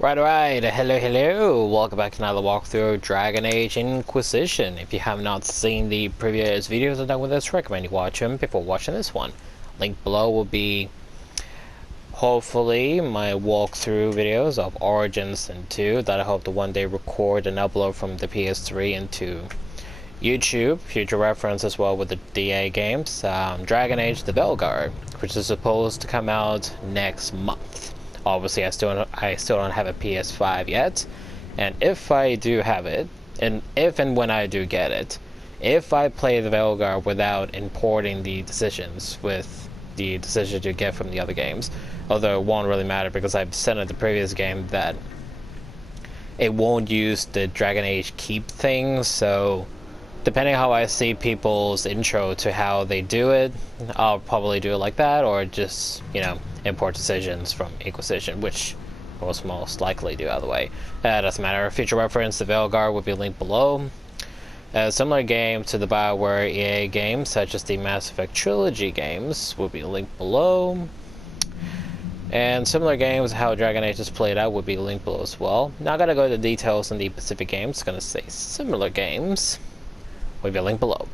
Right, hello, welcome back to another walkthrough of Dragon Age Inquisition. If you have not seen the previous videos I've done with this, recommend you watch them before watching this one. Link below will be, hopefully, my walkthrough videos of Origins and 2 that I hope to one day record and upload from the PS3 into YouTube. Future reference as well with the DA games. Dragon Age the Belgar, which is supposed to come out next month. Obviously, I still don't have a PS5 yet, and if I do have it, and if and when I do get it, if I play the Velgar without importing the decisions with the decisions you get from the other games, although it won't really matter because I've said in the previous game that it won't use the Dragon Age keep thing, so depending on how I see people's intro to how they do it, I'll probably do it like that, or just, import decisions from Inquisition, which I will most likely do either way. Doesn't matter. Future reference, the Velgar will be linked below. Similar games to the BioWare EA games, such as the Mass Effect Trilogy games, will be linked below. And similar games, how Dragon Age is played out, would be linked below as well. Not gonna go into details on the Pacific games, gonna say similar games will be linked below.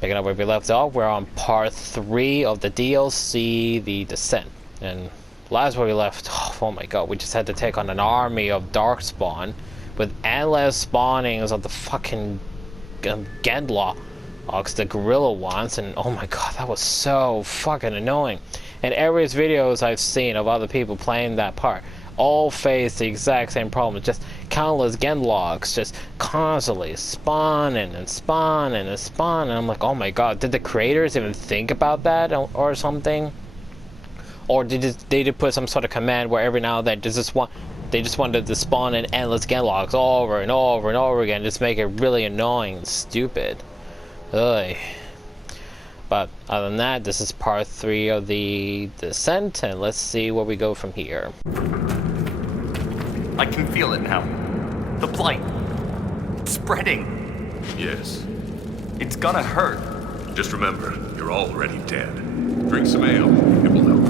Picking up where we left off, we're on part 3 of the DLC, The Descent. And last where we left off, oh my god, we just had to take on an army of Darkspawn with endless spawnings of the fucking Gendlogs, the gorilla ones, and oh my god, that was so fucking annoying. And every videos I've seen of other people playing that part all face the exact same problem, just countless Gendlogs just constantly spawning and spawning and spawning. I'm like, oh my god, did the creators even think about that or something? Or did they just put some sort of command where every now and then they just wanted to spawn in endless Gendlogs over and over and over again, just make it really annoying and stupid. Ugh. But other than that, this is part 3 of the Descent, and let's see where we go from here. I can feel it now. The blight. It's spreading. Yes. It's gonna hurt. Just remember, you're already dead. Drink some ale. It will help.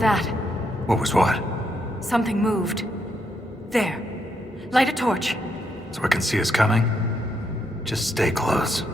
that? What was what? Something moved. There. Light a torch. So I can see us coming? Just stay close.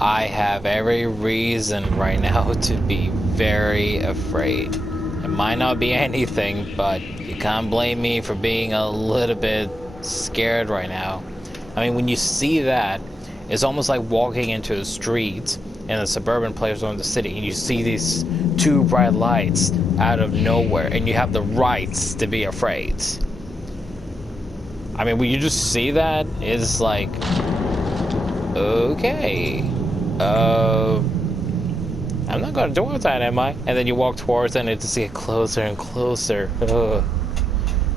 I have every reason right now to be very afraid. It might not be anything, but you can't blame me for being a little bit scared right now. I mean, when you see that, it's almost like walking into a street in a suburban place or in the city, and you see these two bright lights out of nowhere, and you have the rights to be afraid. I mean, when you just see that, it's like, okay. I'm not gonna do that, am I? And then you walk towards it and to see it closer and closer. Ugh.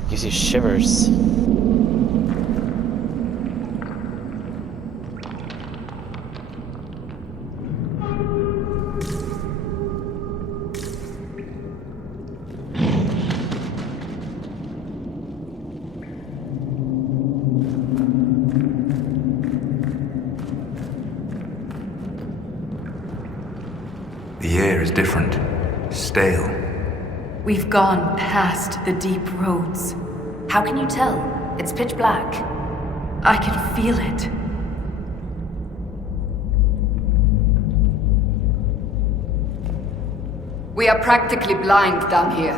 Gives you shivers. The air is different. Stale. We've gone past the deep roads. How can you tell? It's pitch black. I can feel it. We are practically blind down here.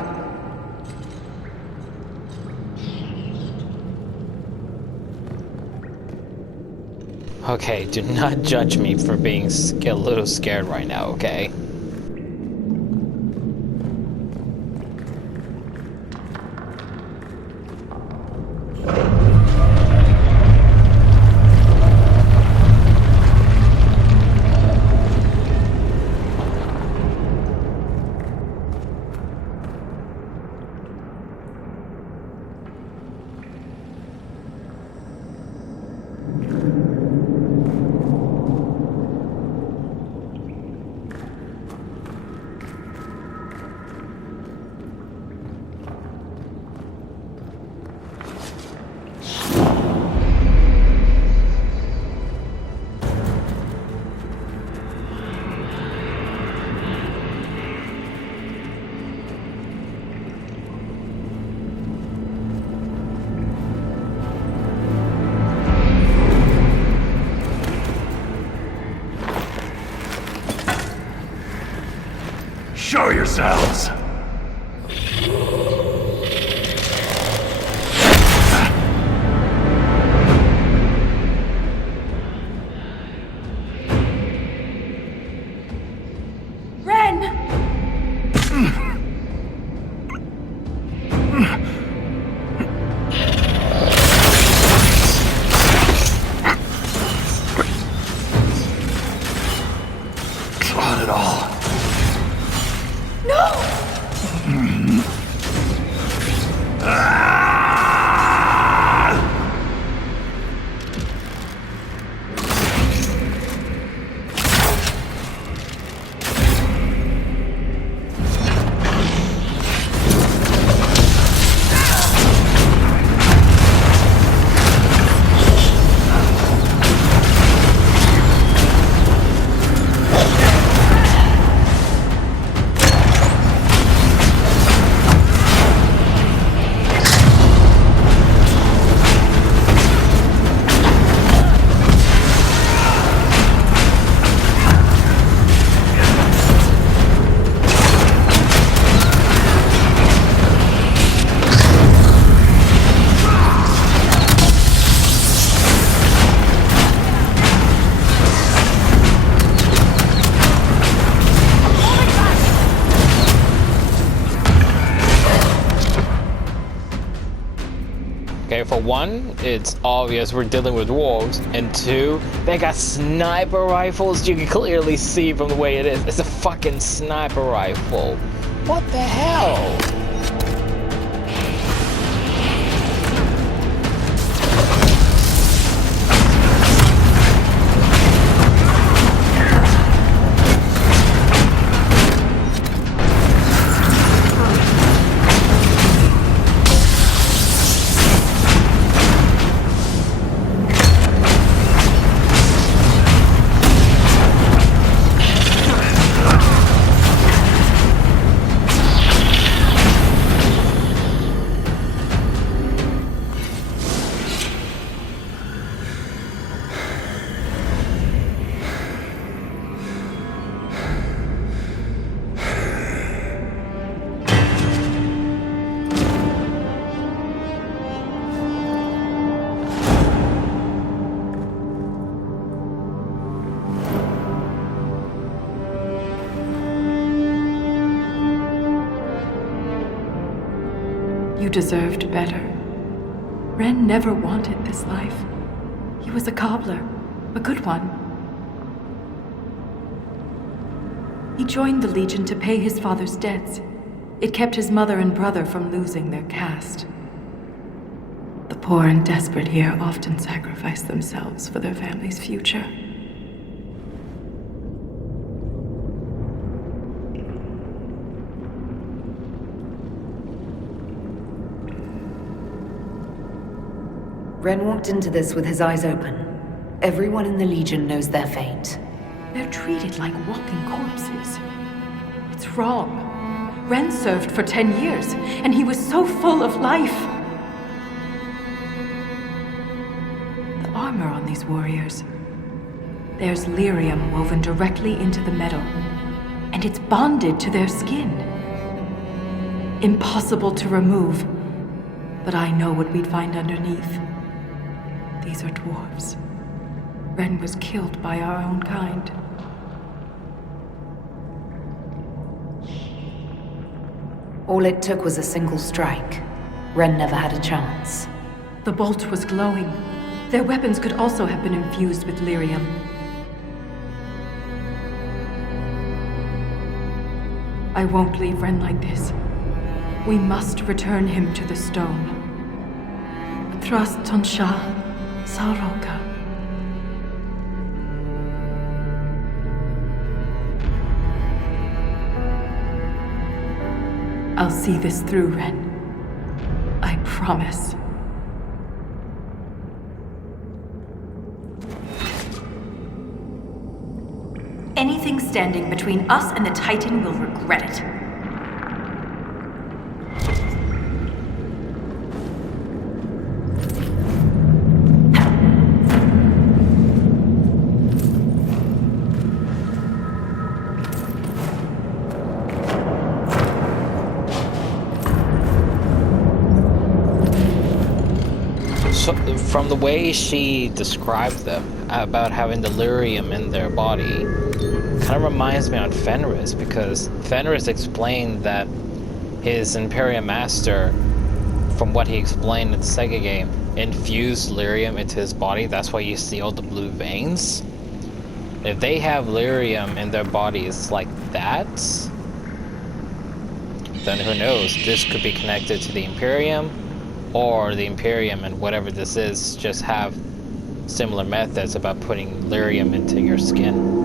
Okay, do not judge me for being a little scared right now, okay? Show yourselves! Not at all. Okay, for one, it's obvious we're dealing with wolves, and two, they got sniper rifles. You can clearly see from the way it is. It's a fucking sniper rifle. What the hell? You deserved better. Ren never wanted this life. He was a cobbler, a good one. He joined the Legion to pay his father's debts. It kept his mother and brother from losing their caste. The poor and desperate here often sacrifice themselves for their family's future. Ren walked into this with his eyes open. Everyone in the Legion knows their fate. They're treated like walking corpses. It's wrong. Ren served for 10 years, and he was so full of life. The armor on these warriors. There's lyrium woven directly into the metal, and it's bonded to their skin. Impossible to remove, but I know what we'd find underneath. These are dwarves. Ren was killed by our own kind. All it took was a single strike. Ren never had a chance. The bolt was glowing. Their weapons could also have been infused with lyrium. I won't leave Ren like this. We must return him to the stone. Thrust Tonsha Saroka. I'll see this through, Ren. I promise. Anything standing between us and the Titan will regret it. From the way she described them, about having delirium in their body, kind of reminds me on Fenris, because Fenris explained that his Imperium Master, from what he explained in the Sega game, infused lyrium into his body. That's why you see all the blue veins. If they have lyrium in their bodies like that, then who knows? This could be connected to the Imperium, or the Imperium and whatever this is just have similar methods about putting lyrium into your skin.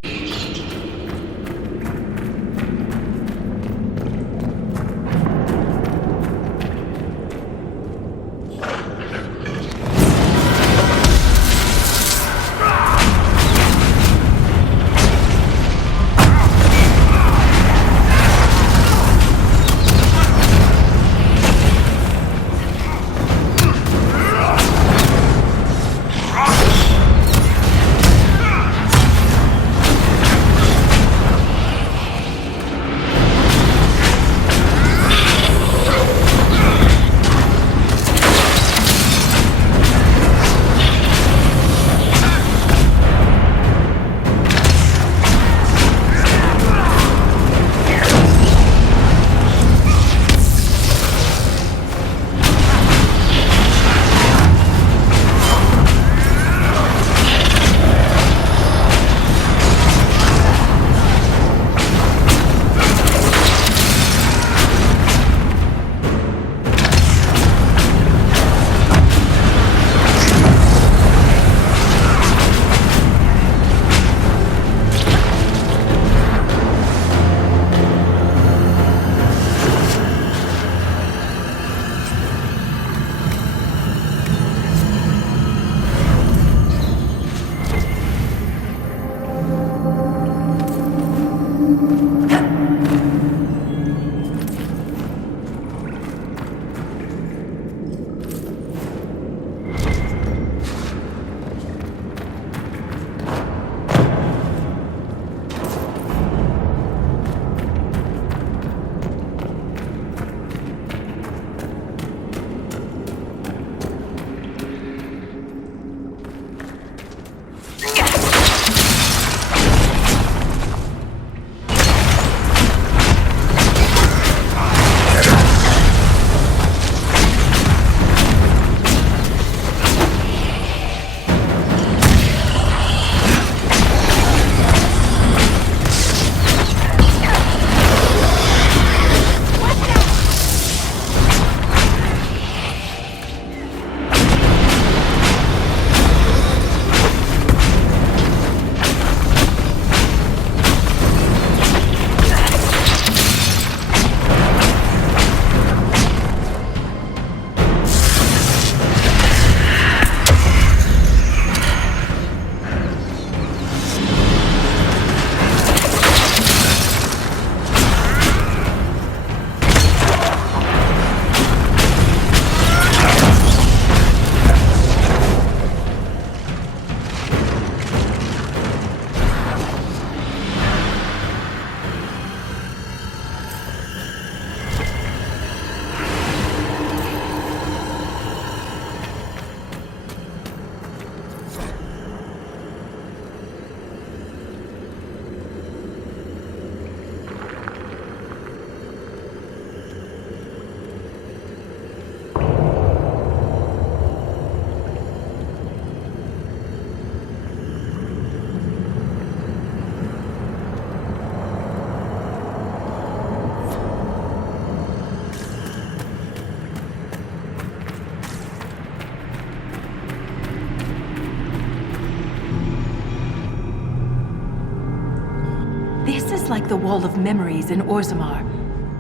the Wall of Memories in Orzammar,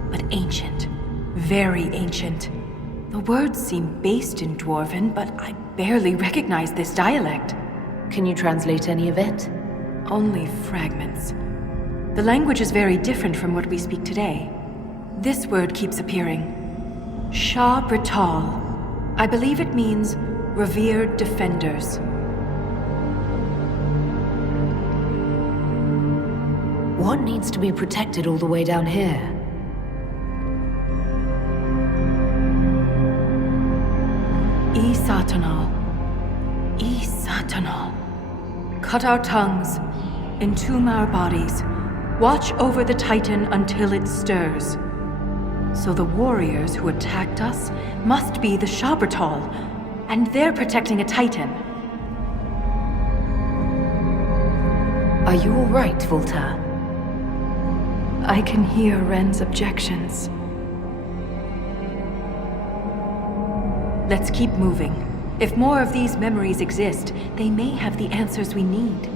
but ancient. Very ancient. The words seem based in Dwarven, but I barely recognize this dialect. Can you translate any of it? Only fragments. The language is very different from what we speak today. This word keeps appearing. Shah Brital. I believe it means revered defenders. What needs to be protected all the way down here? Satanal. Satanal. Cut our tongues, entomb our bodies, watch over the Titan until it stirs. So the warriors who attacked us must be the Shabratal, and they're protecting a Titan. Are you all right, Volta? I can hear Ren's objections. Let's keep moving. If more of these memories exist, they may have the answers we need.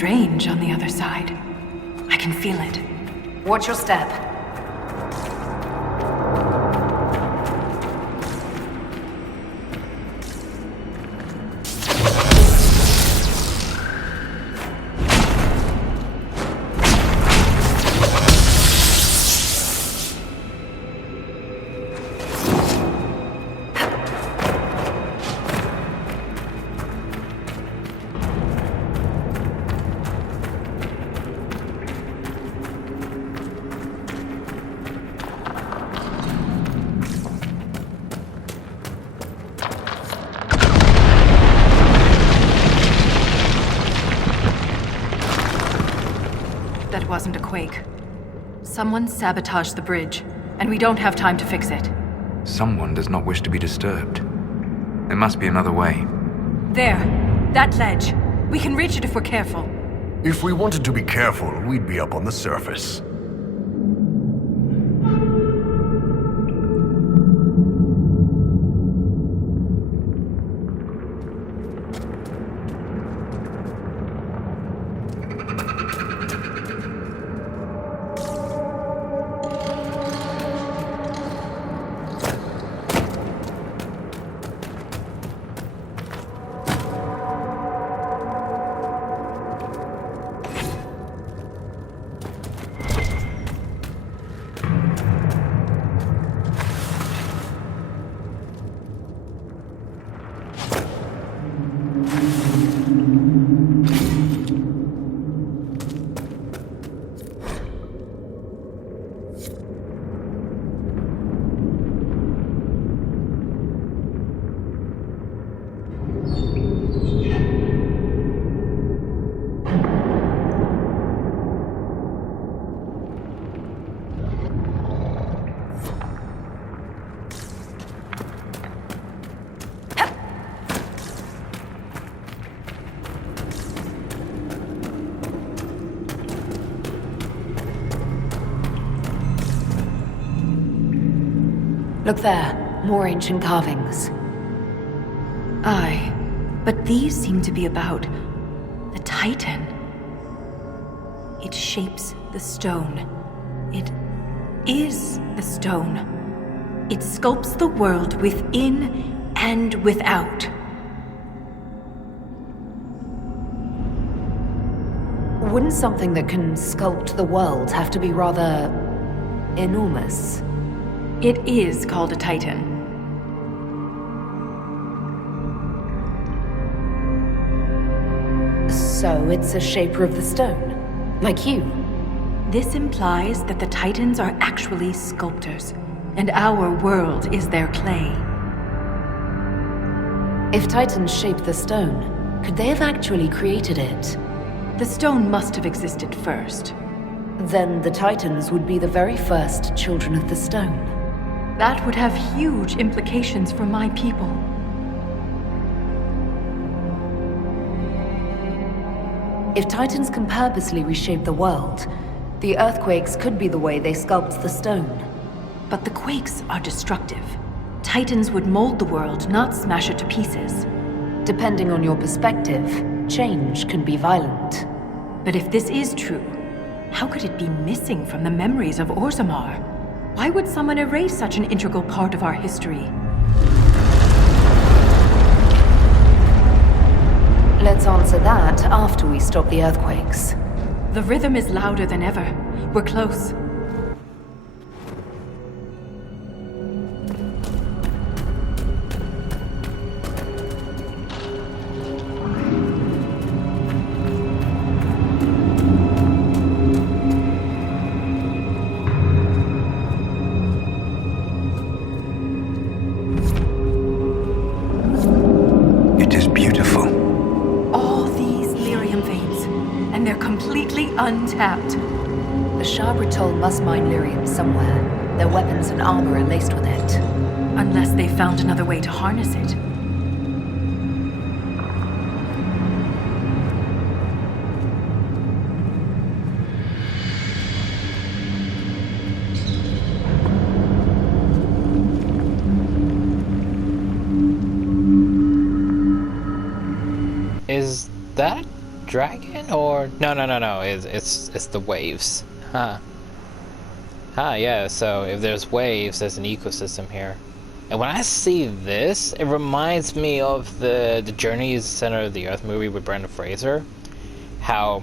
strange on the other side. I can feel it. Watch your step. That wasn't a quake. Someone sabotaged the bridge, and we don't have time to fix it. Someone does not wish to be disturbed. There must be another way. There! That ledge! We can reach it if we're careful. If we wanted to be careful, we'd be up on the surface. Look there. More ancient carvings. Aye, but these seem to be about the Titan. It shapes the stone. It is the stone. It sculpts the world within and without. Wouldn't something that can sculpt the world have to be rather enormous? It is called a Titan. So it's a shaper of the stone? Like you? This implies that the Titans are actually sculptors, and our world is their clay. If Titans shaped the stone, could they have actually created it? The stone must have existed first. Then the Titans would be the very first children of the stone. That would have huge implications for my people. If Titans can purposely reshape the world, the earthquakes could be the way they sculpt the stone. But the quakes are destructive. Titans would mold the world, not smash it to pieces. Depending on your perspective, change can be violent. But if this is true, how could it be missing from the memories of Orzammar? Why would someone erase such an integral part of our history? Let's answer that after we stop the earthquakes. The rhythm is louder than ever. We're close. Untapped. The Shah-Bratol must mine lyrium somewhere. Their weapons and armor are laced with it. Unless they found another way to harness it. Is that dragon? Or no. It's the waves. Huh. Yeah. So if there's waves, there's an ecosystem here. And when I see this, it reminds me of the Journey Center of the Earth movie with Brendan Fraser. How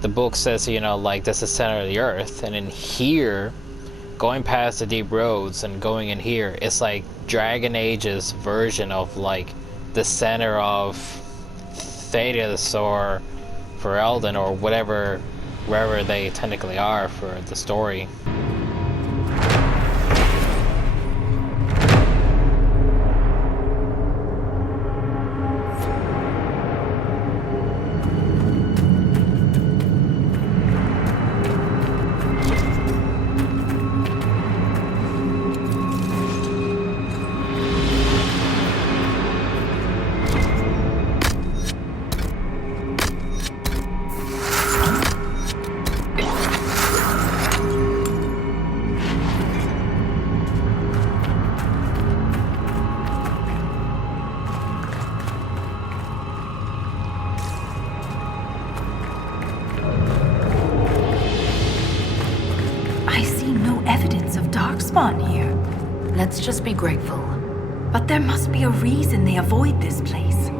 the book says, you know, like, this is the center of the Earth, and in here, going past the deep roads and going in here, it's like Dragon Age's version of like the center of Thedas or for Elden or whatever, wherever they technically are for the story. Here. Let's just be grateful. But there must be a reason they avoid this place.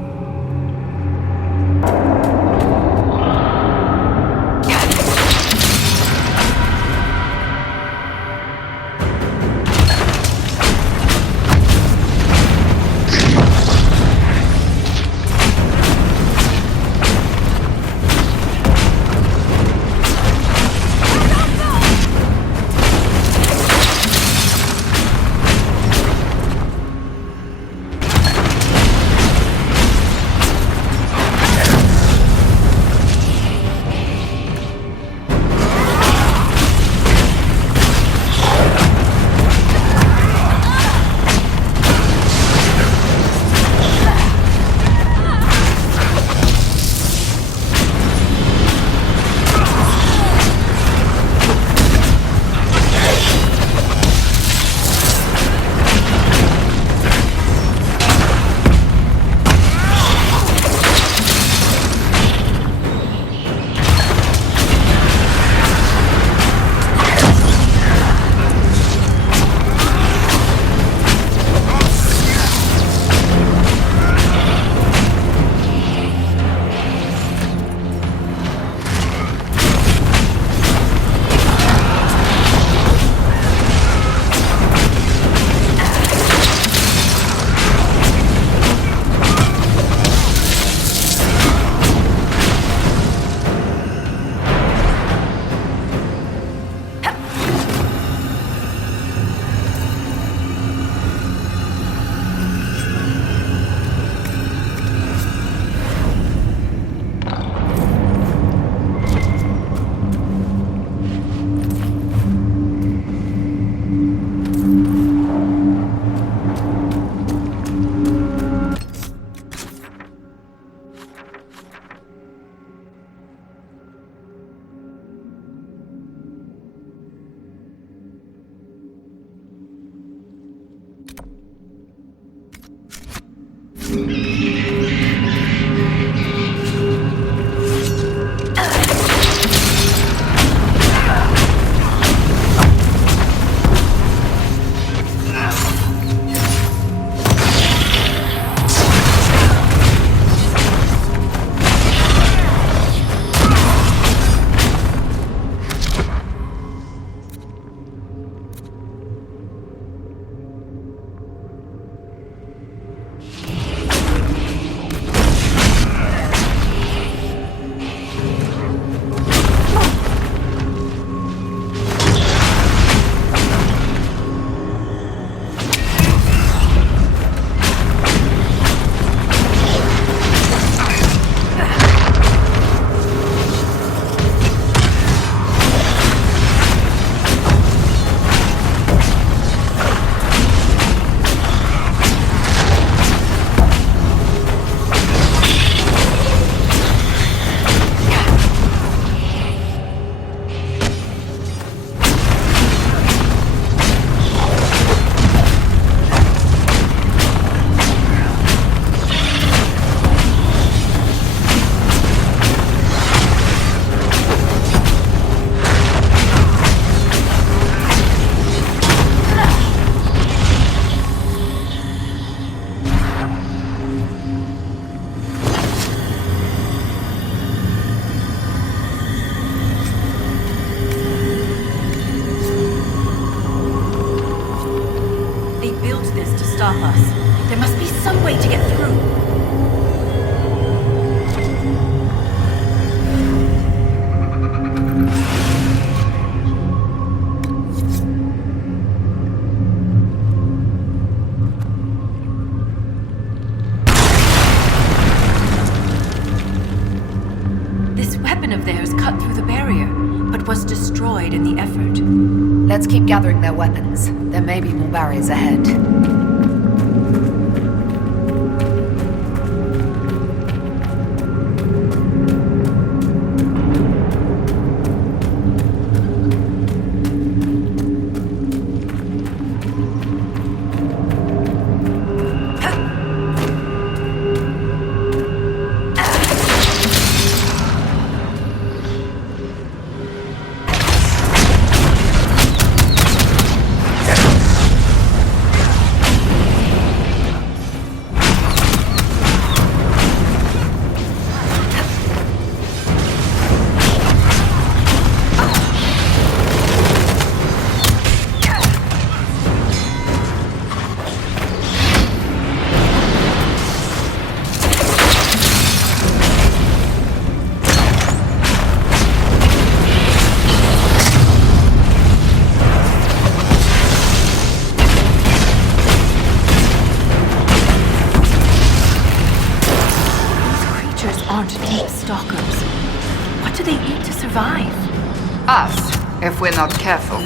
stop us. There must be some way to get through. This weapon of theirs cut through the barrier, but was destroyed in the effort. Let's keep gathering their weapons. There may be more barriers ahead. Aren't deep stalkers. What do they eat to survive? Us, if we're not careful.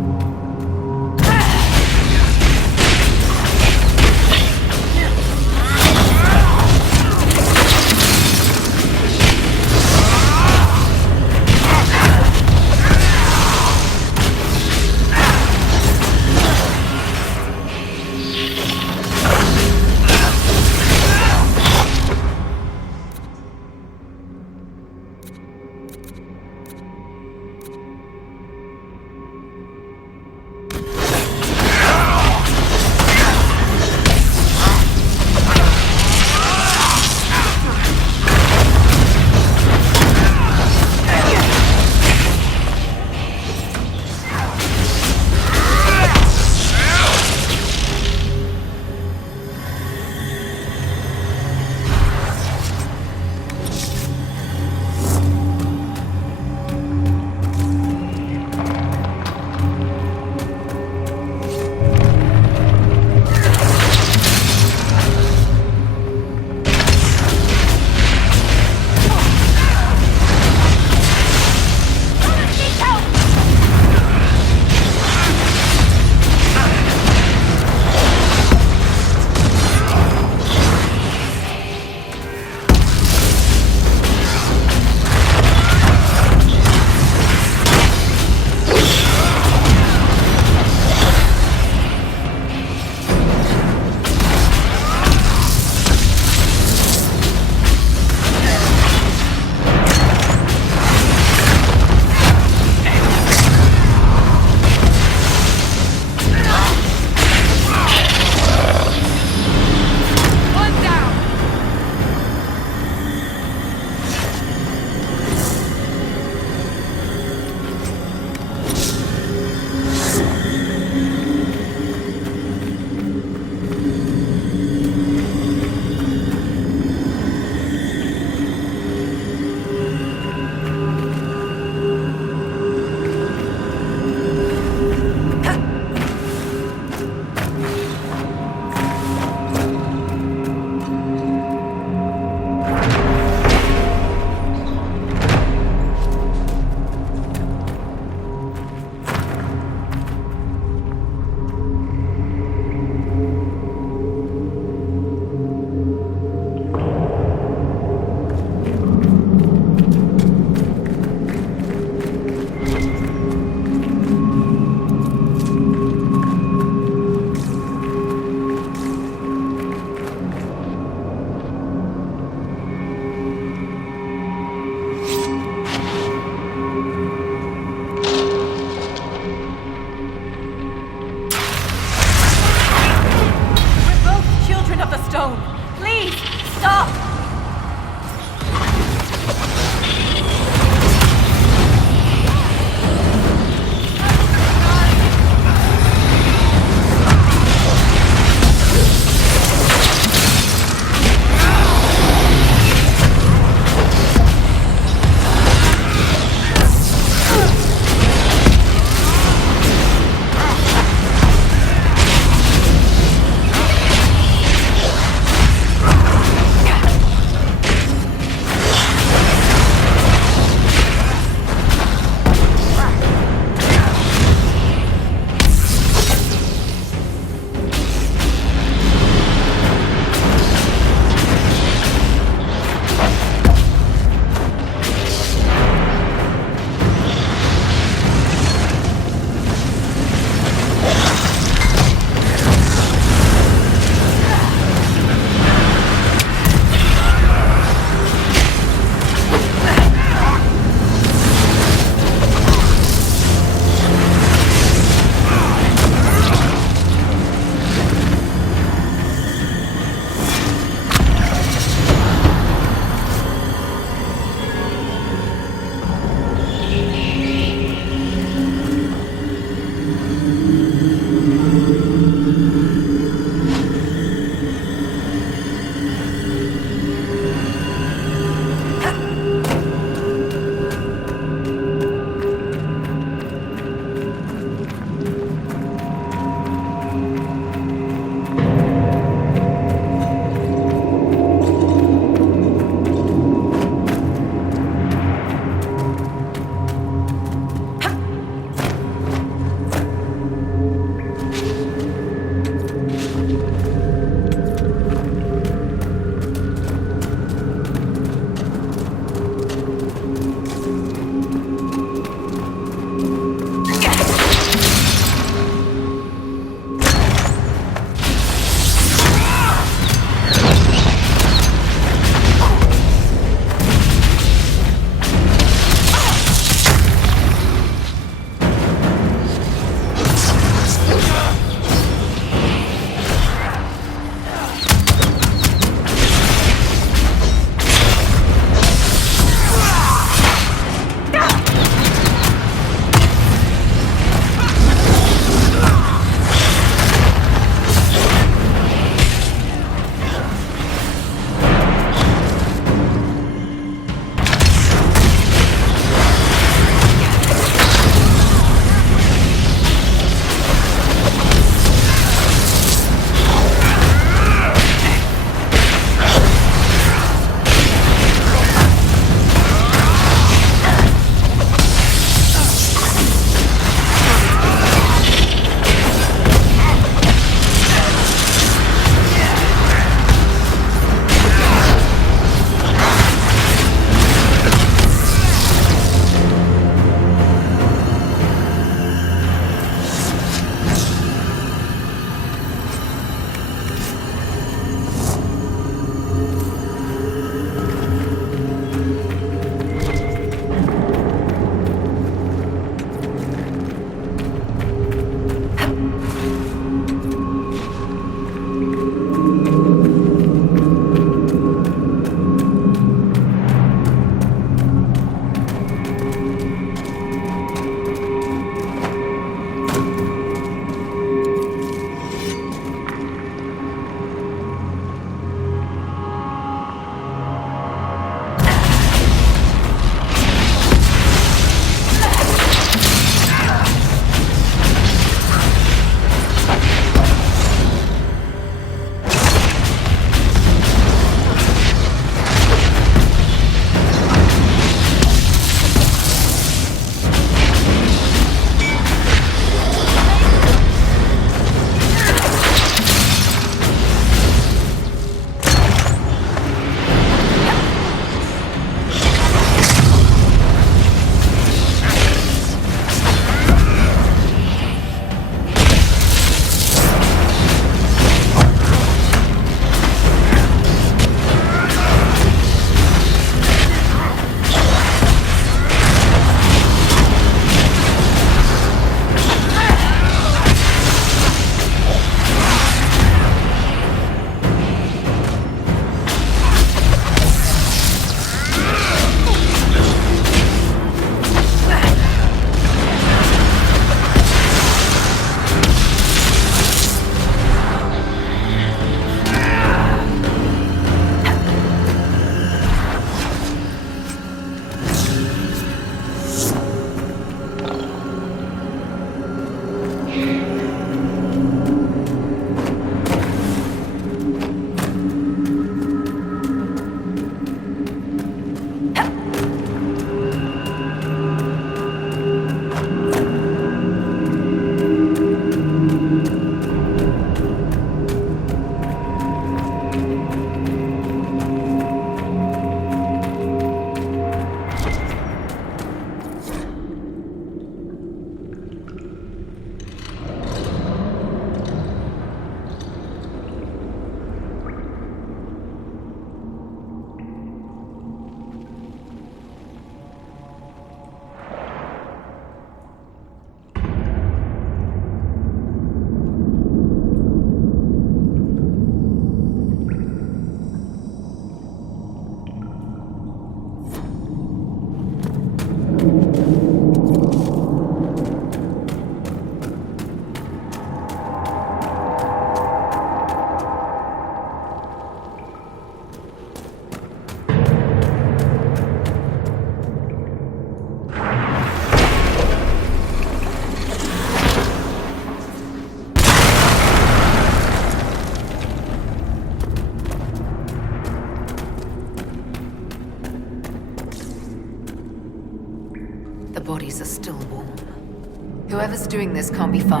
Whoever's doing this can't be far.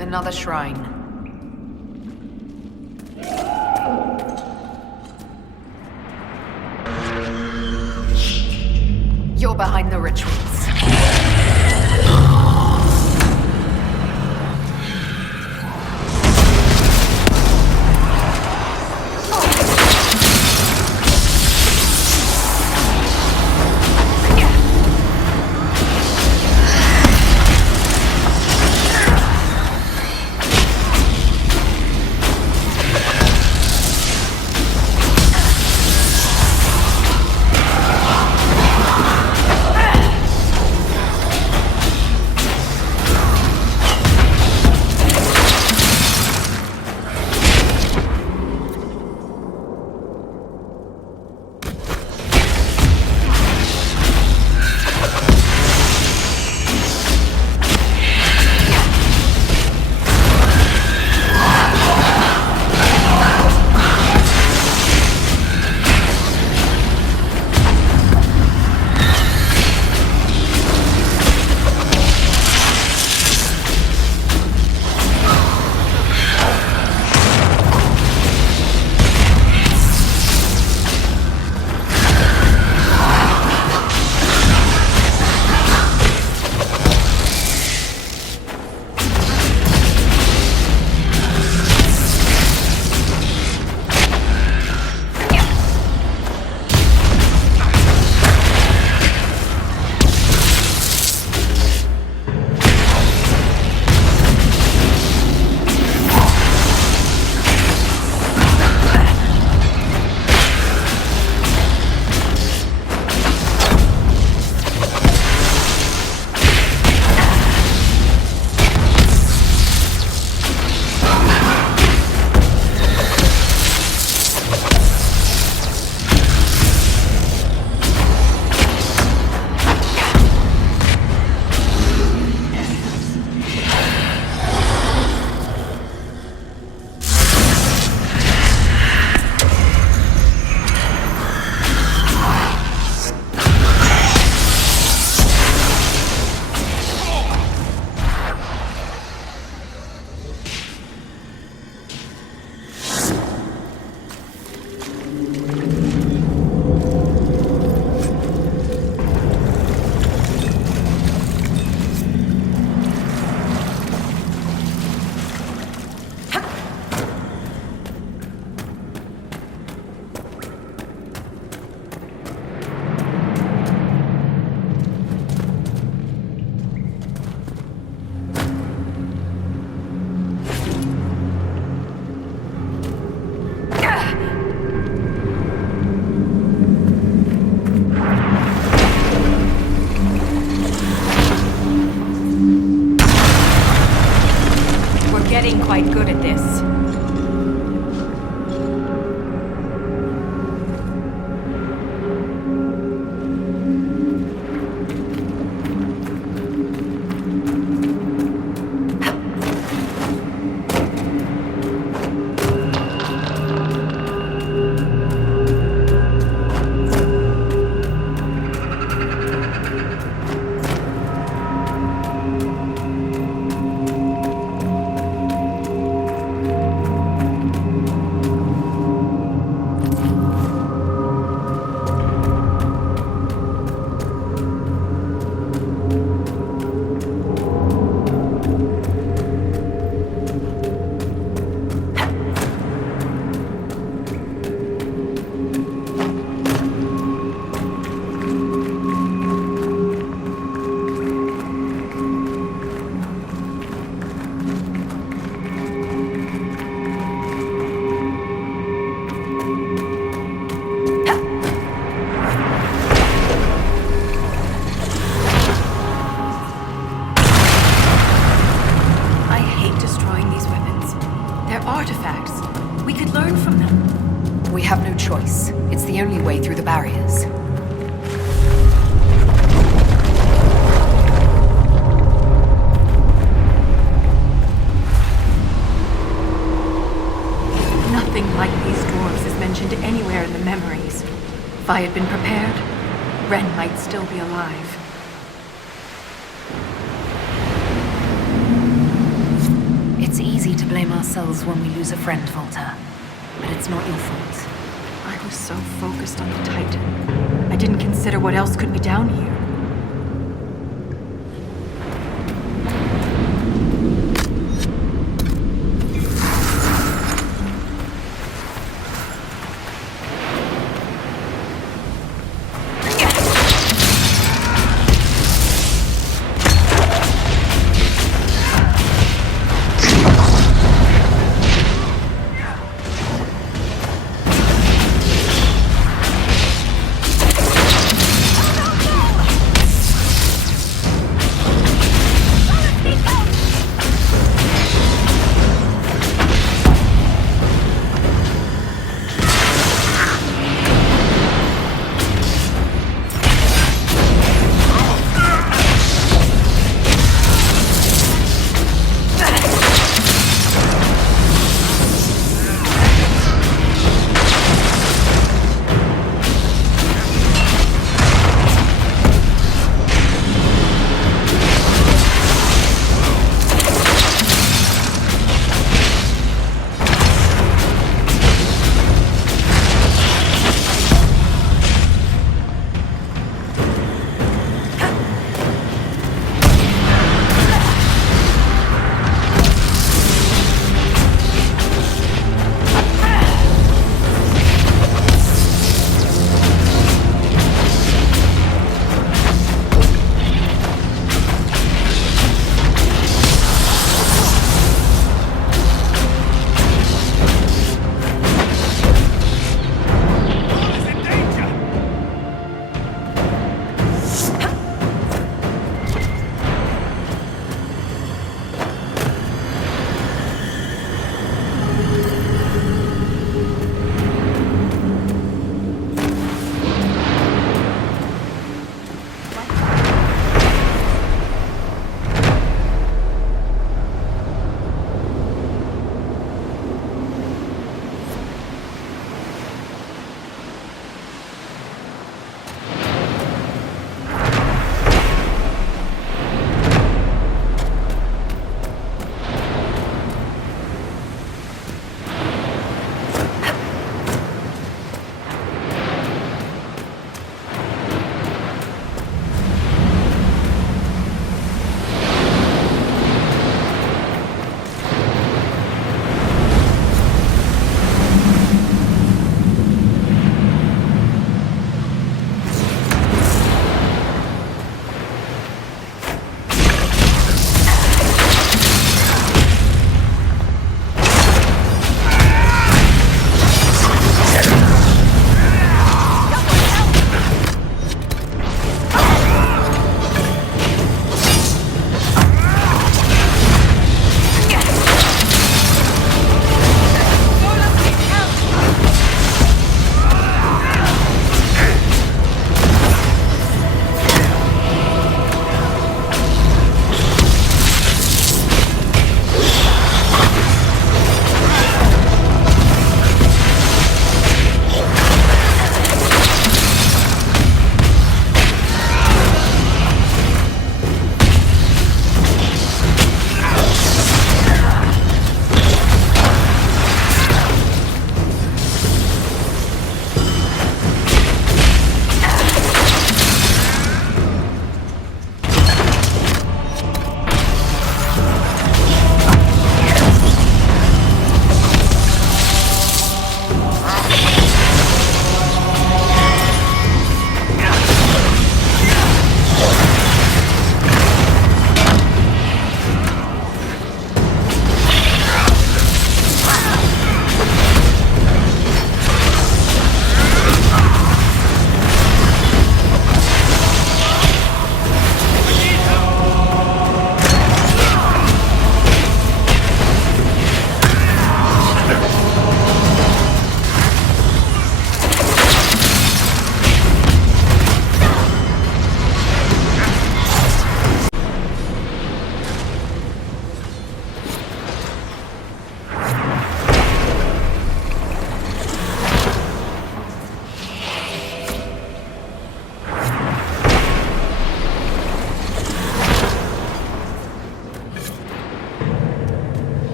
Another shrine. You're behind the rituals. Getting quite good at this. We have no choice. It's the only way through the barriers. Nothing like these dwarves is mentioned anywhere in the memories. If I had been prepared, Ren might still be alive. It's easy to blame ourselves when we lose a friend, Volta. But it's not your fault. I was so focused on the Titan. I didn't consider what else could be down here.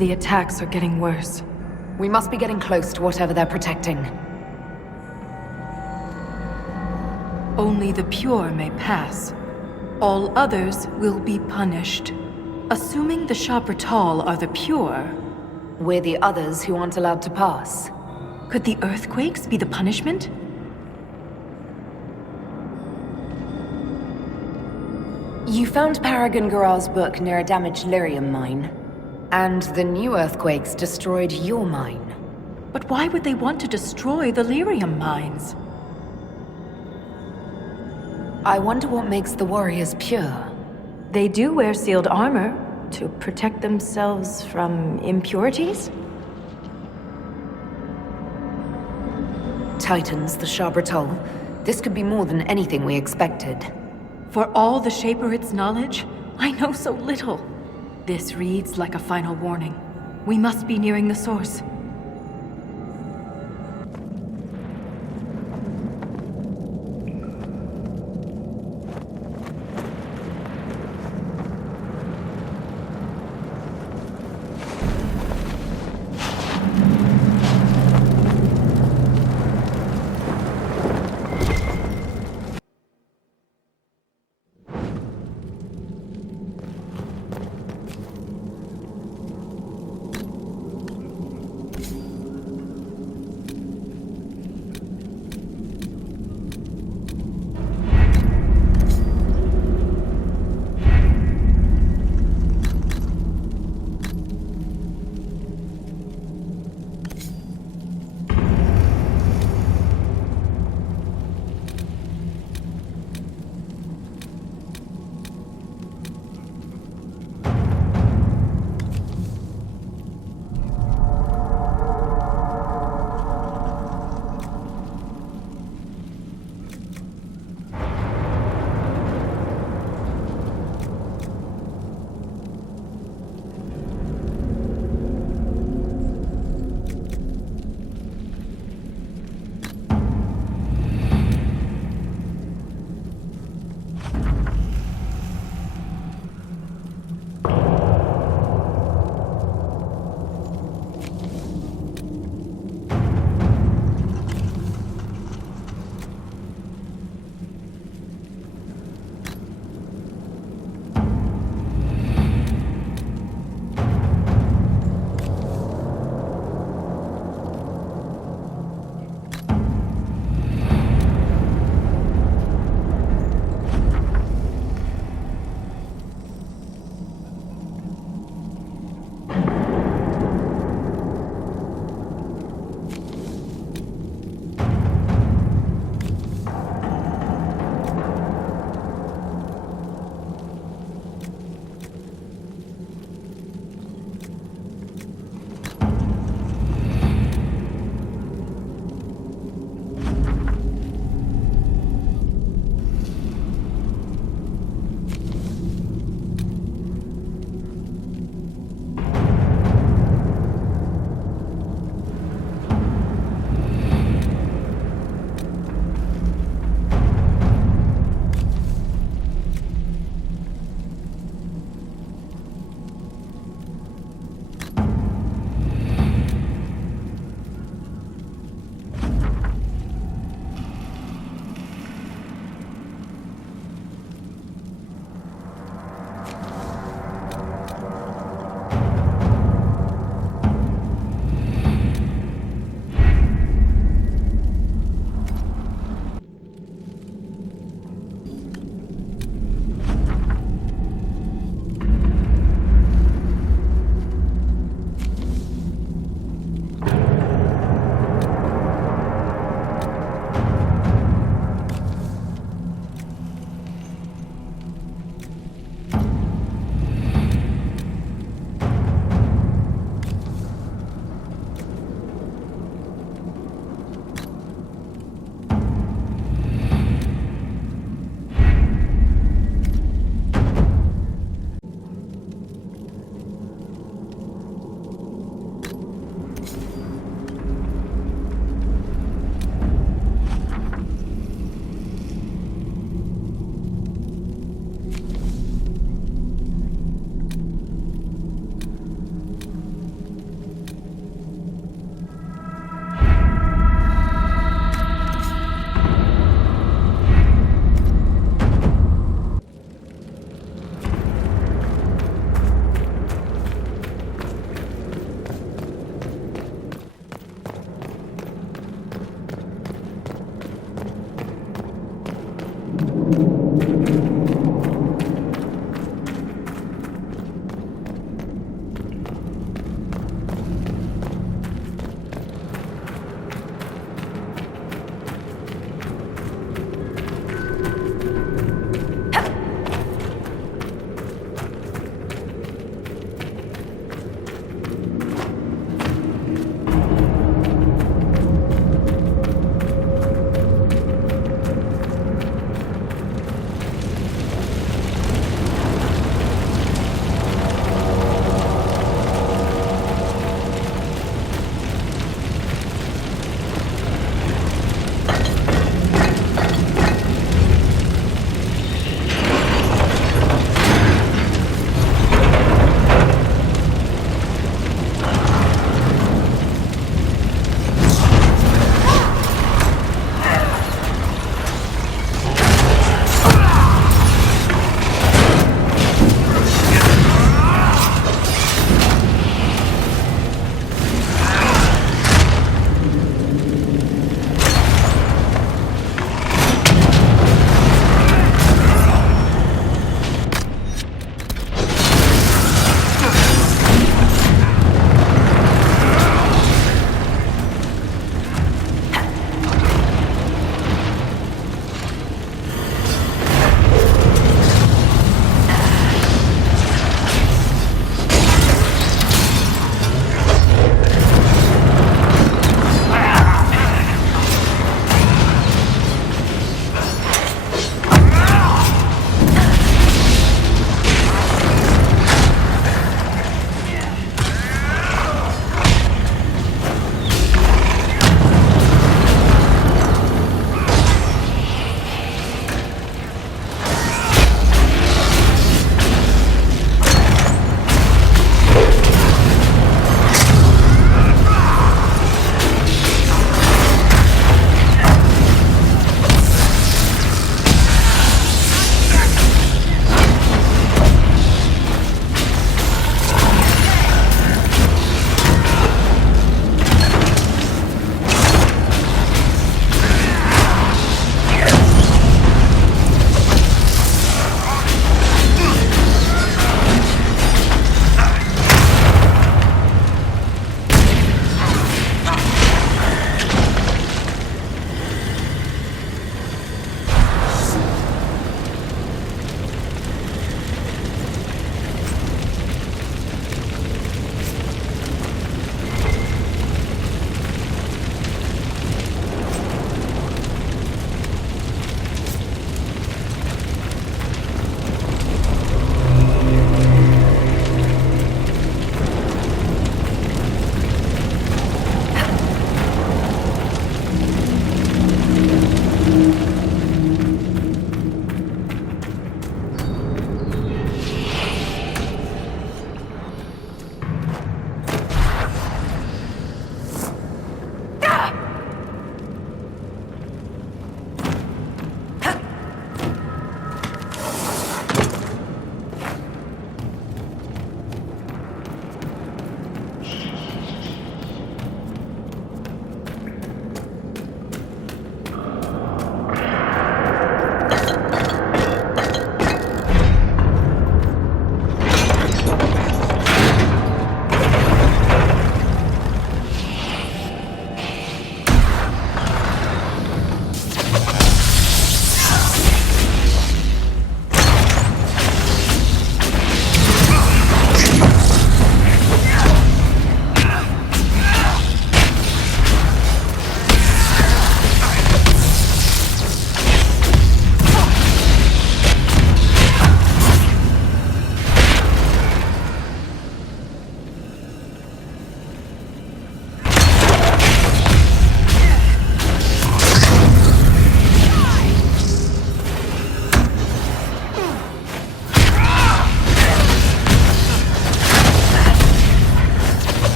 The attacks are getting worse. We must be getting close to whatever they're protecting. Only the pure may pass. All others will be punished. Assuming the Shapratal are the pure, We're the others who aren't allowed to pass. could the earthquakes be the punishment? You found Paragon Garal's book near a damaged lyrium mine. And the new earthquakes destroyed your mine. But why would they want to destroy the lyrium mines? I wonder what makes the warriors pure. They do wear sealed armor to protect themselves from impurities? Titans, the Shabratal. This could be more than anything we expected. For all the Shaperit's knowledge, I know so little. This reads like a final warning. We must be nearing the source.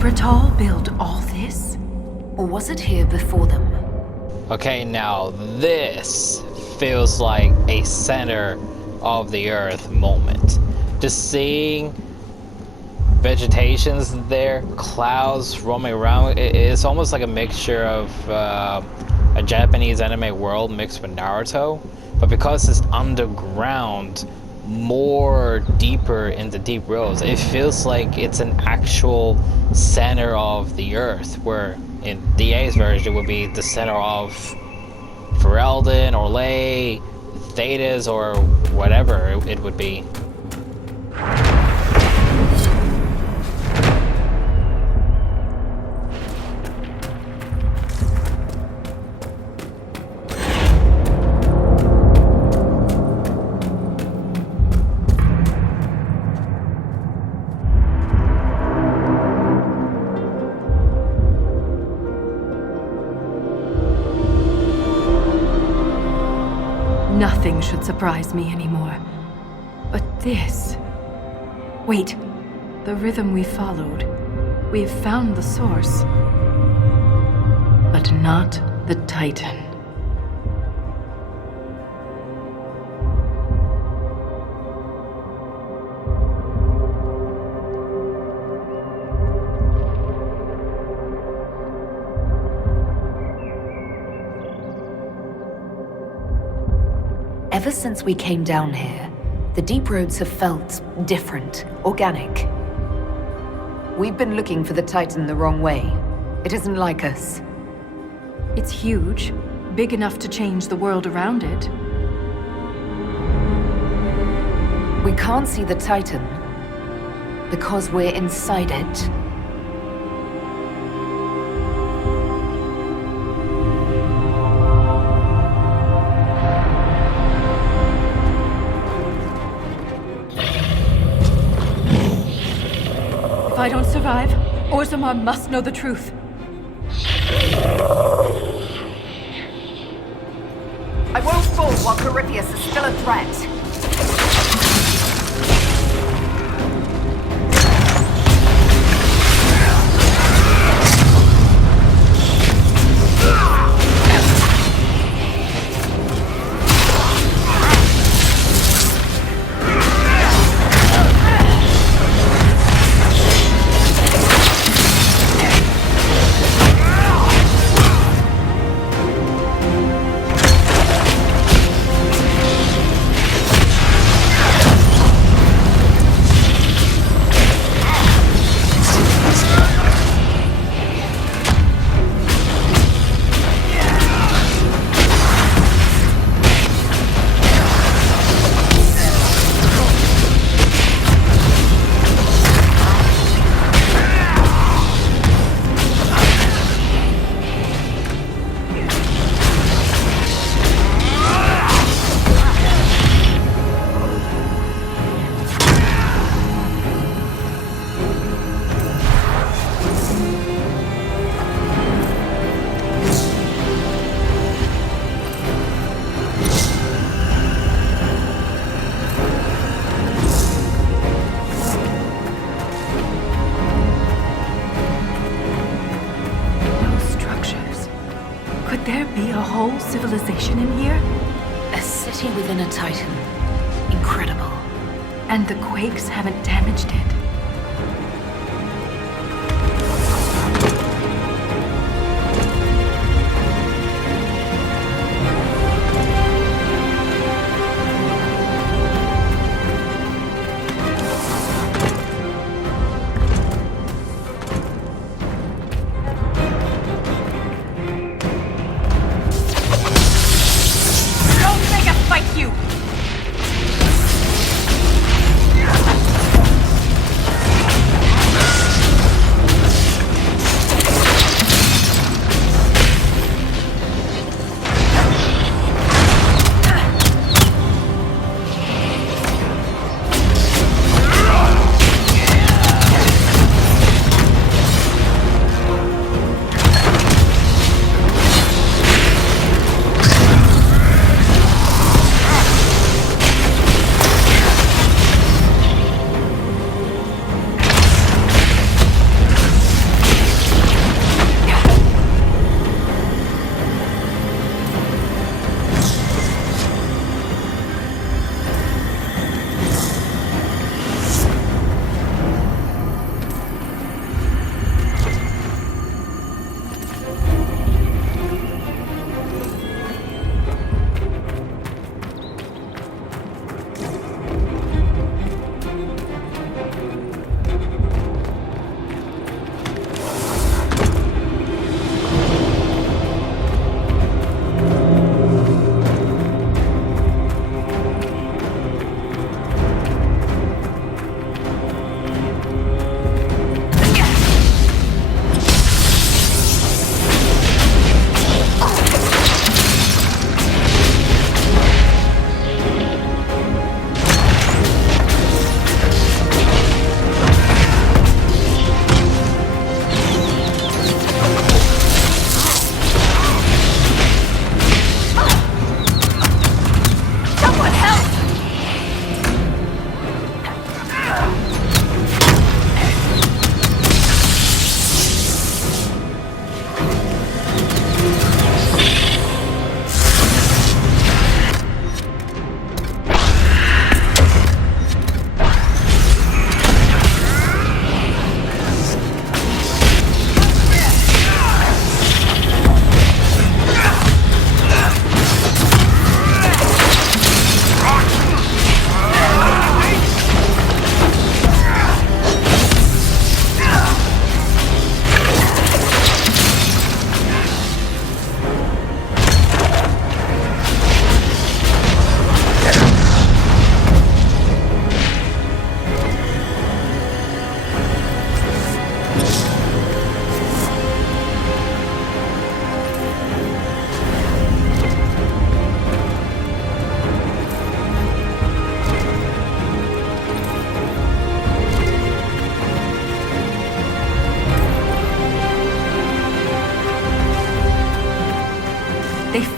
Neanderthal built all this? Or was it here before them? Okay, now this feels like a center of the earth moment. Just seeing vegetations there, clouds roaming around, it's almost like a mixture of a Japanese anime world mixed with Naruto. But because it's underground, more deeper in the deep roads, it feels like it's an actual center of the earth, where in DA's version it would be the center of Ferelden or Ley, Thedas, or whatever it would be. Nothing should surprise me anymore. But this... Wait. The rhythm we followed. We have found the source. But not the Titan. Ever since we came down here, the deep roads have felt different, organic. We've been looking for the Titan the wrong way. It isn't like us. It's huge. Big enough to change the world around it. We can't see the Titan because we're inside it. If I don't survive, Orzammar must know the truth. I won't fall while Corypheus is still a threat. Could there be a whole civilization in here? A city within a Titan. Incredible. And the quakes haven't damaged it?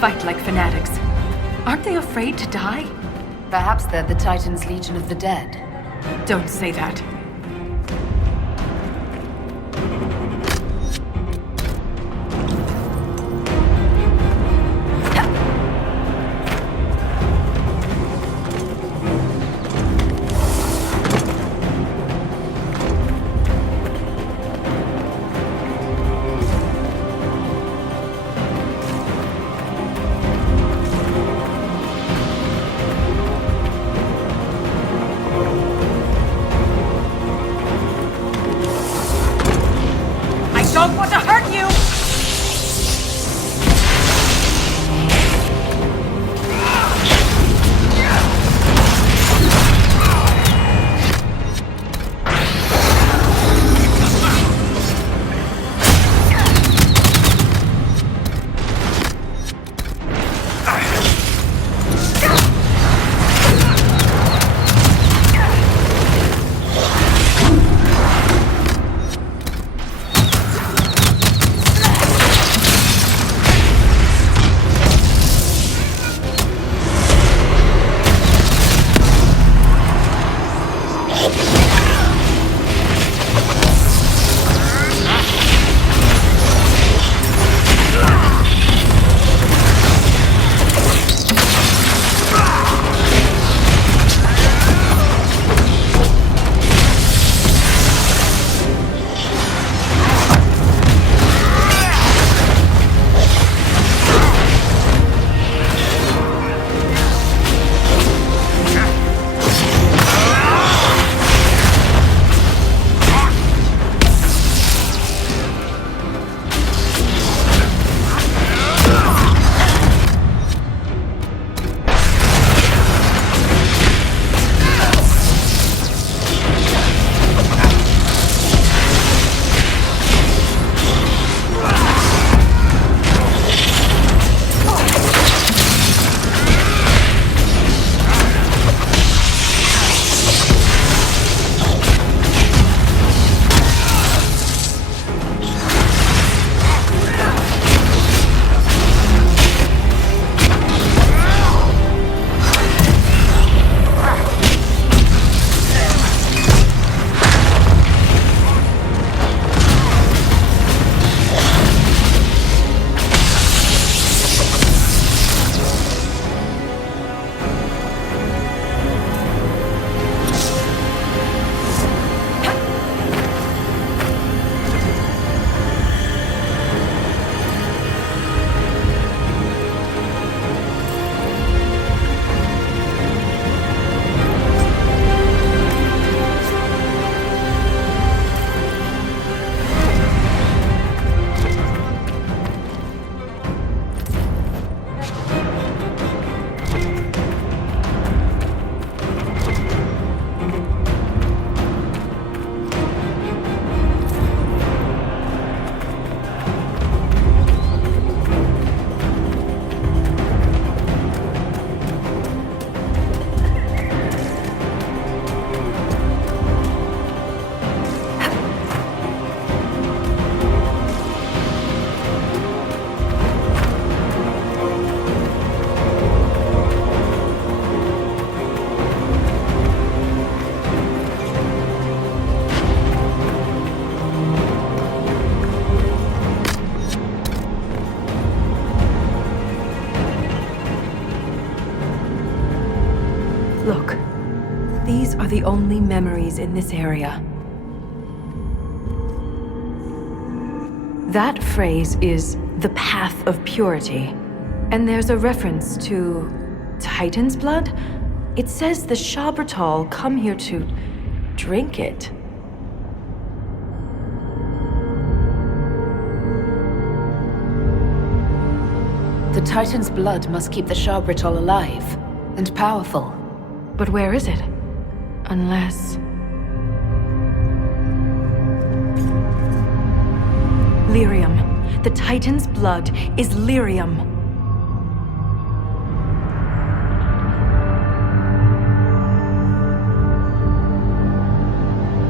fight like fanatics. Aren't they afraid to die? Perhaps they're the Titans' Legion of the Dead. Don't say that. Don't want to hurt you! Look, these are the only memories in this area. That phrase is the path of purity. And there's a reference to Titan's blood. It says the Shabratal come here to drink it. The Titan's blood must keep the Shabratal alive and powerful. But where is it? Unless... Lyrium. The Titan's blood is lyrium.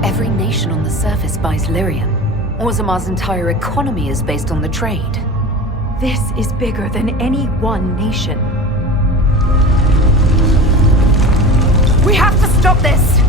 Every nation on the surface buys lyrium. Orzamar's entire economy is based on the trade. This is bigger than any one nation. We have to stop this!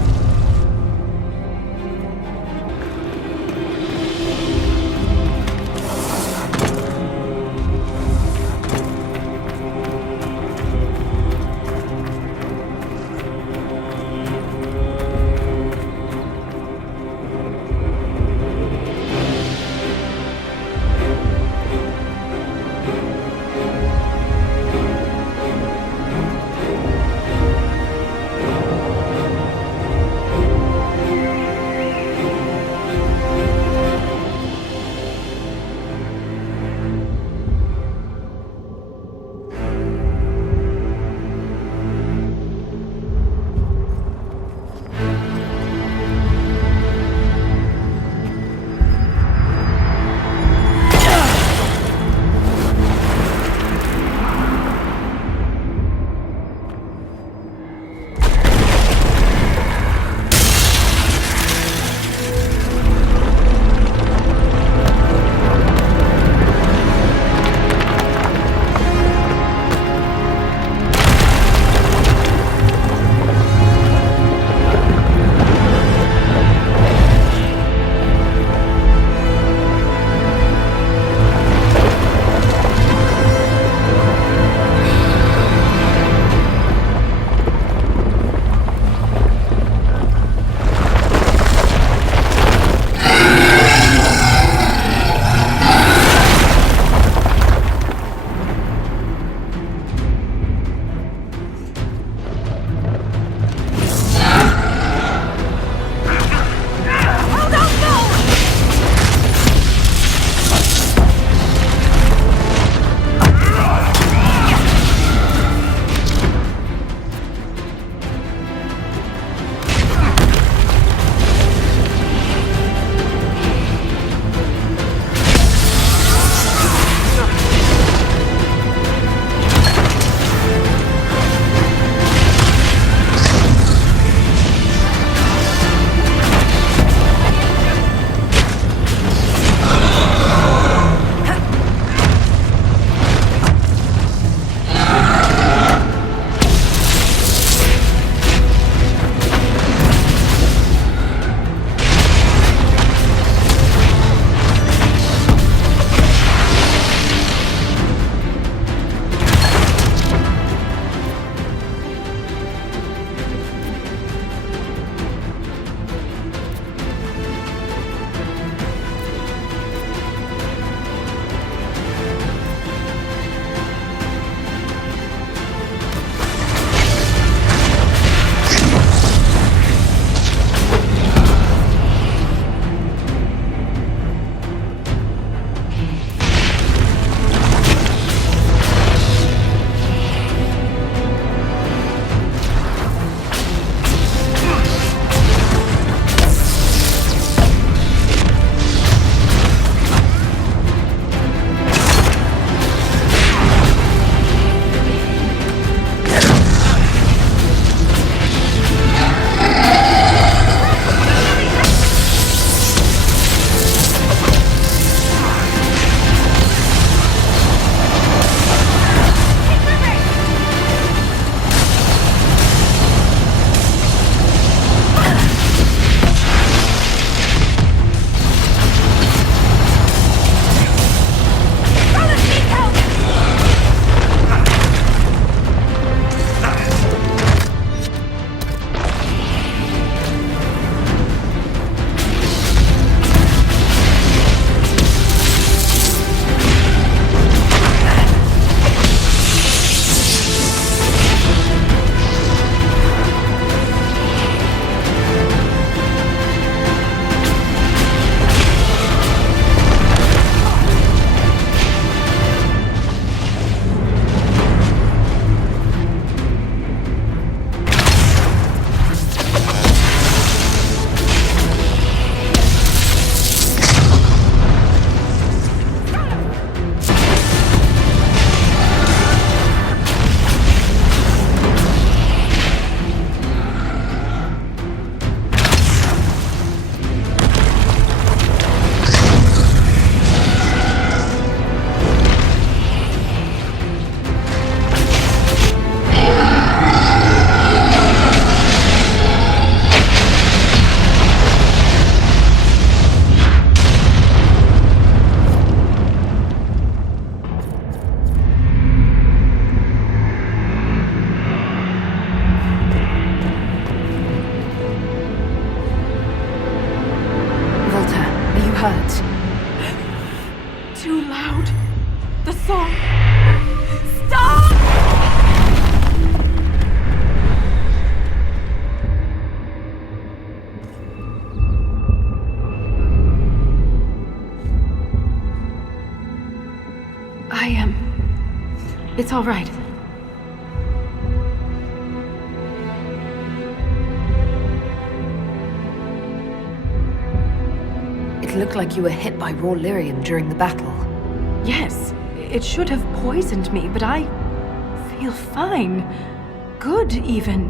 hurt? Too loud. The song. Stop! It's all right. It looked like you were hit by raw lyrium during the battle. Yes, it should have poisoned me, but I feel fine. Good, even.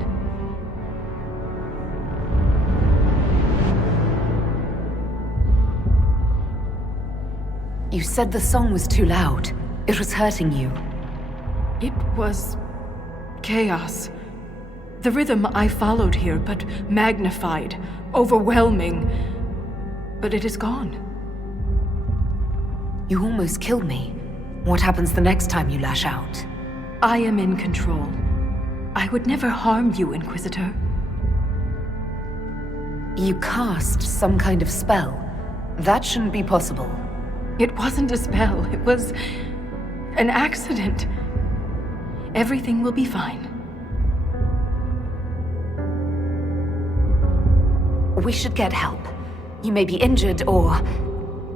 You said the song was too loud. It was hurting you. It was chaos. The rhythm I followed here, but magnified, overwhelming. But it is gone. You almost killed me. What happens the next time you lash out? I am in control. I would never harm you, Inquisitor. You cast some kind of spell. That shouldn't be possible. It wasn't a spell. It was an accident. Everything will be fine. We should get help. You may be injured or...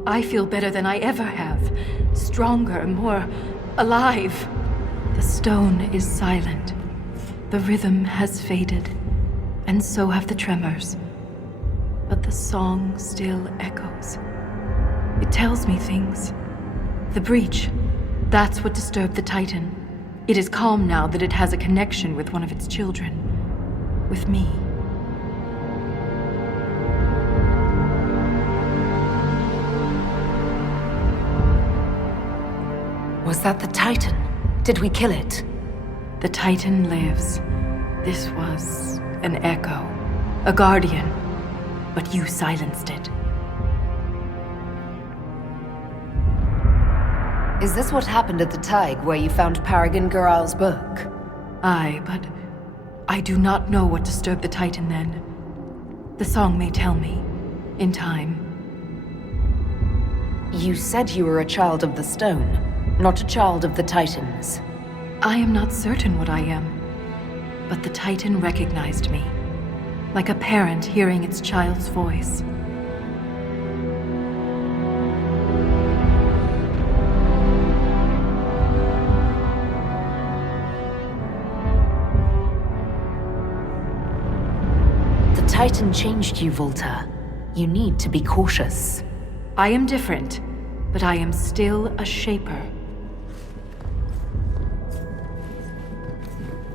I feel better than I ever have. Stronger, more alive. The stone is silent. The rhythm has faded, and so have the tremors. But the song still echoes. It tells me things. The breach, that's what disturbed the Titan. It is calm now that it has a connection with one of its children. With me. Was that the Titan? Did we kill it? The Titan lives. This was an echo. A guardian. But you silenced it. Is this what happened at the Tig, where you found Paragon Garal's book? Aye, but I do not know what disturbed the Titan then. The song may tell me, in time. You said you were a child of the stone, not a child of the Titans. I am not certain what I am, but the Titan recognized me, like a parent hearing its child's voice. Titan changed you, Volta. You need to be cautious. I am different, but I am still a Shaper.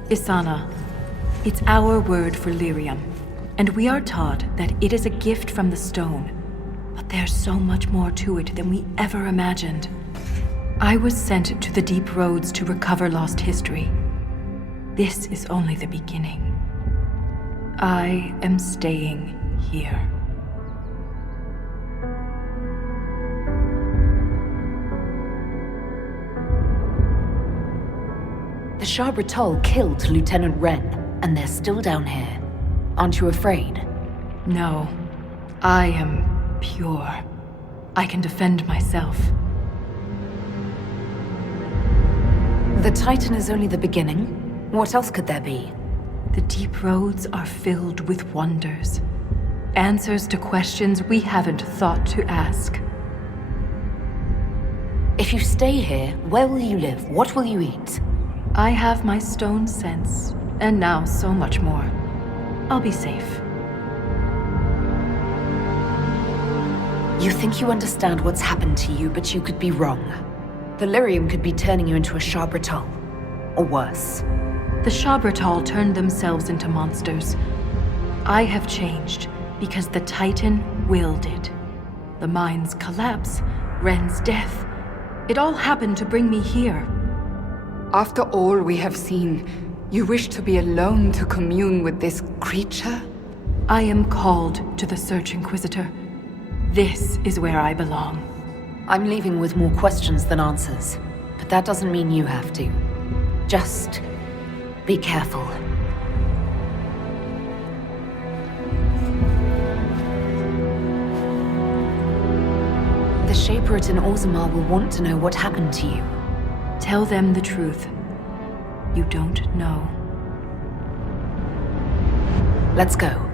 Isana. It's our word for lyrium, and we are taught that it is a gift from the stone. But there's so much more to it than we ever imagined. I was sent to the deep roads to recover lost history. This is only the beginning. I am staying here. The Shah-Bratol killed Lieutenant Wren, and they're still down here. Aren't you afraid? No. I am pure. I can defend myself. The Titan is only the beginning. What else could there be? The deep roads are filled with wonders. Answers to questions we haven't thought to ask. If you stay here, where will you live? What will you eat? I have my stone sense, and now so much more. I'll be safe. You think you understand what's happened to you, but you could be wrong. The lyrium could be turning you into a Shah-Bratol. Or worse. The Shah-Bratol turned themselves into monsters. I have changed because the Titan willed it. The mine's collapse, Wren's death. It all happened to bring me here. After all we have seen, you wish to be alone to commune with this creature? I am called to the Search, Inquisitor. This is where I belong. I'm leaving with more questions than answers, but that doesn't mean you have to. Just be careful. Shaperit and Orzammar will want to know what happened to you. Tell them the truth. You don't know. Let's go.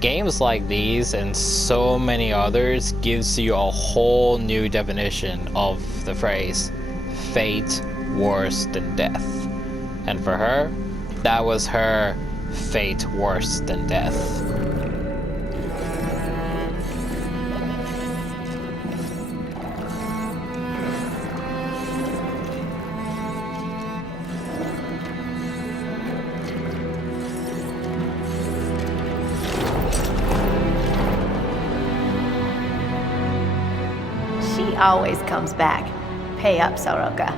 Games like these and so many others gives you a whole new definition of the phrase fate worse than death. And for her, that was her fate worse than death. She always comes back. Pay up, Soroka.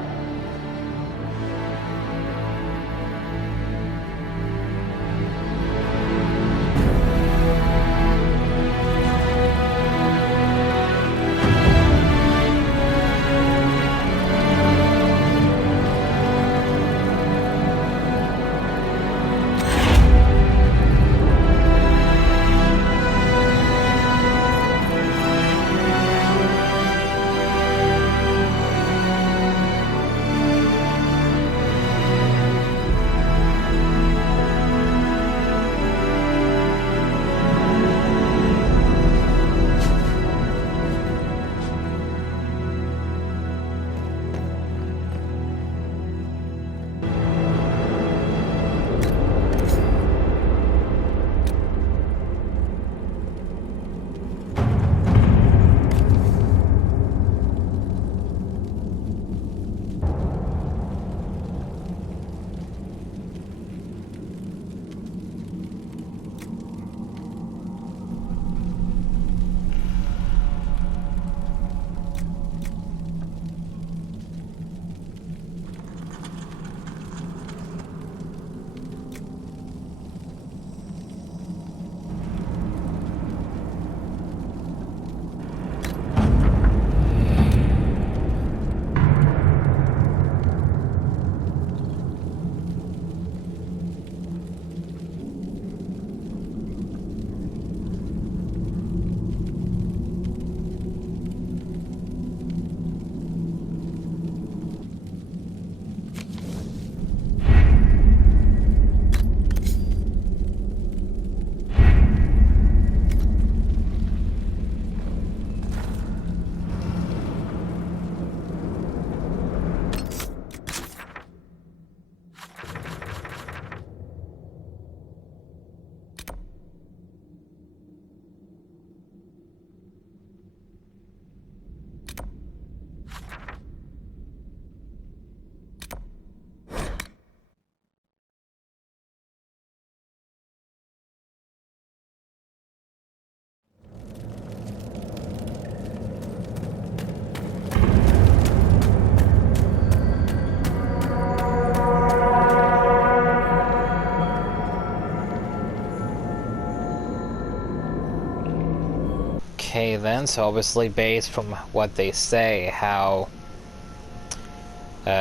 Okay then, so obviously based from what they say, how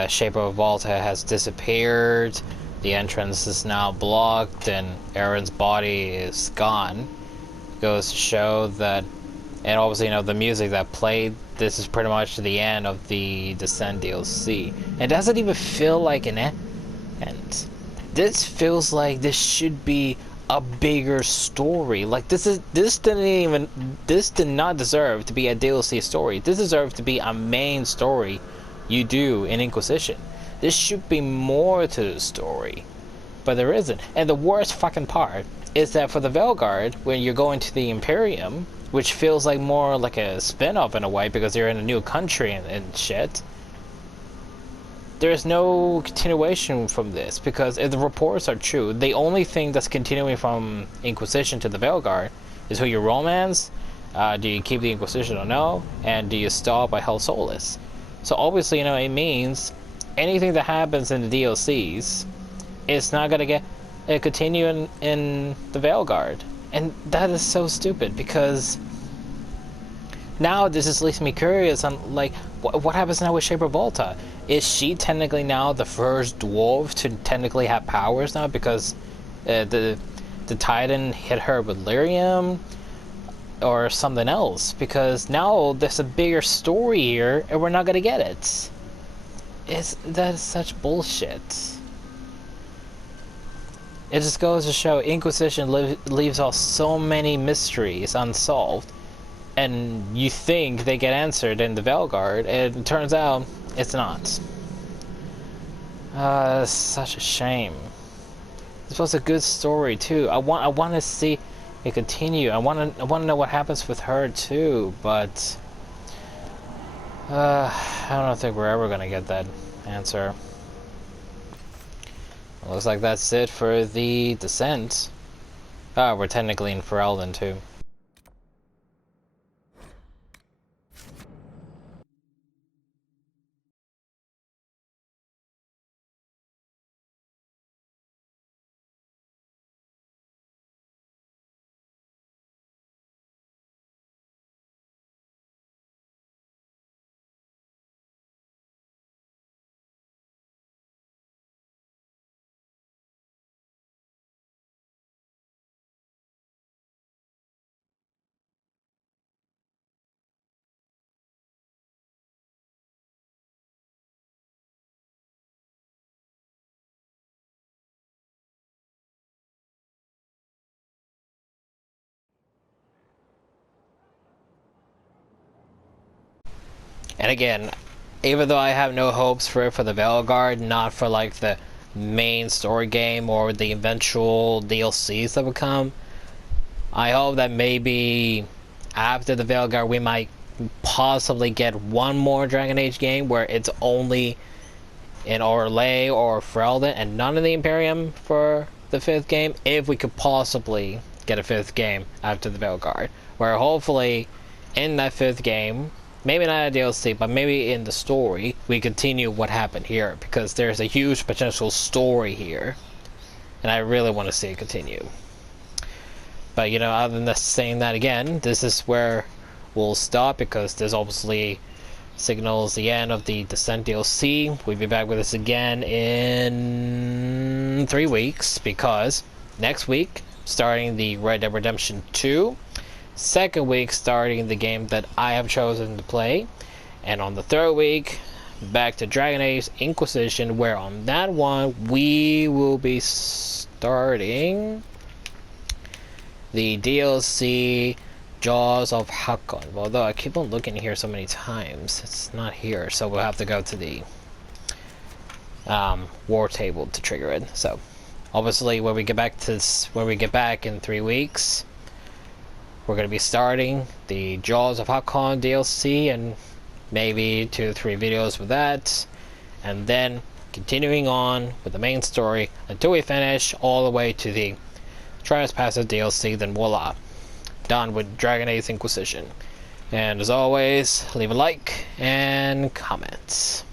Shaper of Volta has disappeared, the entrance is now blocked, and Aaron's body is gone, goes to show that, and obviously, you know, the music that played, this is pretty much the end of the Descent DLC. It doesn't even feel like an end. This feels like this should be a bigger story. Like this did not deserve to be a DLC story. This deserves to be a main story you do in Inquisition. This should be more to the story, but there isn't. And the worst fucking part is that for the Velguard, when you're going to the Imperium, which feels like more like a spin-off in a way because you're in a new country and shit, there's no continuation from this, because if the reports are true, the only thing that's continuing from Inquisition to the Velguard is who you romance, do you keep the Inquisition or no, and do you stop by Hell Solus. So obviously, you know, it means anything that happens in the DLCs is not gonna get continue in the Velguard. And that is so stupid, because now this just leaves me curious on, like, what happens now with Shaper Volta? Is she technically now the first dwarf to technically have powers now because the Titan hit her with lyrium or something else? Because now there's a bigger story here and we're not gonna get it. That is such bullshit. It just goes to show Inquisition leaves off so many mysteries unsolved, and you think they get answered in the Velguard, and it turns out it's not. It's such a shame. This was a good story too. I want to see it continue. I want to know what happens with her too, but I don't think we're ever gonna get that answer. Looks like that's it for the Descent. Ah, we're technically in Ferelden too. And again, even though I have no hopes for the Velguard, not for like the main story game or the eventual DLCs that would come, I hope that maybe after the Velguard we might possibly get one more Dragon Age game where it's only in Orlais or Ferelden and none of the Imperium for the 5th game, if we could possibly get a 5th game after the Velguard, where hopefully in that 5th game, maybe not a DLC, but maybe in the story, we continue what happened here, because there's a huge potential story here, and I really want to see it continue. But, you know, other than saying that again, this is where we'll stop, because this obviously signals the end of the Descent DLC. We'll be back with this again in 3 weeks, because next week, starting the Red Dead Redemption 2, second week starting the game that I have chosen to play, and on the third week back to Dragon Age Inquisition, where on that one we will be starting the DLC Jaws of Hakon. Although I keep on looking here so many times, it's not here, so we'll have to go to the war table to trigger it. So obviously when we get back in 3 weeks, we're going to be starting the Jaws of Hakon DLC and maybe 2 or 3 videos with that, and then continuing on with the main story until we finish all the way to the Trespasser DLC. Then voila, done with Dragon Age Inquisition. And as always, leave a like and comments.